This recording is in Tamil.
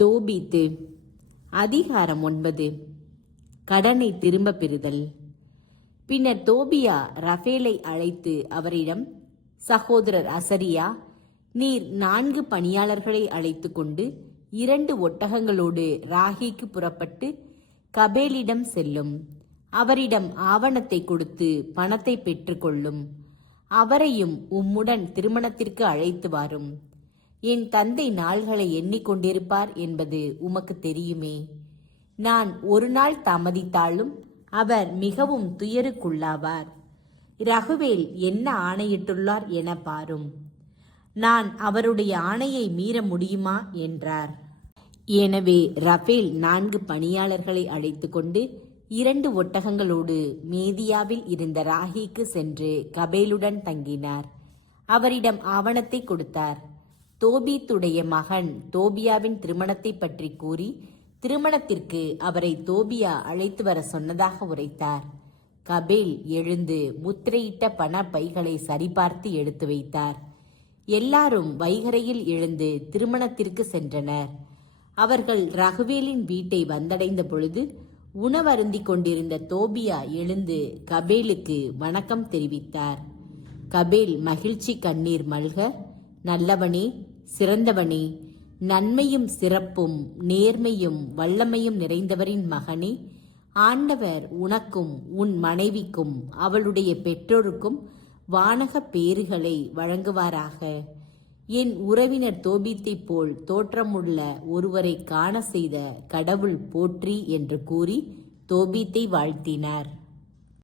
தோபீத்து. அதிகாரம் 9. கடனை திரும்ப பெறுதல். பின்னர் தோபியா ரபேலை அழைத்து அவரிடம், சகோதரர் அசரியா, நீர் 4 பணியாளர்களை அழைத்து கொண்டு 2 ஒட்டகங்களோடு ராகிக்கு புறப்பட்டு கபேலிடம் செல்லும். அவரிடம் ஆவணத்தை கொடுத்து பணத்தை பெற்றுக்கொள்ளும். அவரையும் உம்முடன் திருமணத்திற்கு அழைத்து வாரும். என் தந்தை நாள்களை எண்ணிக்கொண்டிருப்பார் என்பது உமக்கு தெரியுமே. நான் ஒரு நாள் தாமதித்தாலும் அவர் மிகவும் துயருக்குள்ளாவார். ரகுவேல் என்ன ஆணையிட்டுள்ளார் என பாரும். நான் அவருடைய ஆணையை மீற முடியுமா என்றார். எனவே ரபேல் 4 பணியாளர்களை அழைத்து கொண்டு 2 ஒட்டகங்களோடு மேதியாவில் இருந்த ராகிக்கு சென்று கபேலுடன் தங்கினார். அவரிடம் ஆவணத்தை கொடுத்தார். தோபீத்துடைய மகன் தோபியாவின் திருமணத்தை பற்றி கூறி திருமணத்திற்கு அவரை தோபியா அழைத்து வர சொன்னதாக உரைத்தார். கபேல் எழுந்து முத்திரையிட்ட பண பைகளை சரிபார்த்து எடுத்து வைத்தார். எல்லாரும் வைகரையில் எழுந்து திருமணத்திற்கு சென்றனர். அவர்கள் ரகுவேலின் வீட்டை வந்தடைந்த பொழுது உணவருந்தி கொண்டிருந்த தோபியா எழுந்து கபேலுக்கு வணக்கம் தெரிவித்தார். கபேல் மகிழ்ச்சி கண்ணீர் மல்க, நல்லவனே, சிறந்தவனே, நன்மையும் சிறப்பும் நேர்மையும் வல்லமையும் நிறைந்தவரின் மகனே, ஆண்டவர் உனக்கும் உன் மனைவிக்கும் அவளுடைய பெற்றோருக்கும் வானக பேறுகளை வழங்குவாராக. என் உறவினர் தோபீத்தை போல் தோற்றமுள்ள ஒருவரை காண செய்த கடவுள் போற்றி என்று கூறி தோபீத்தை வாழ்த்தினார்.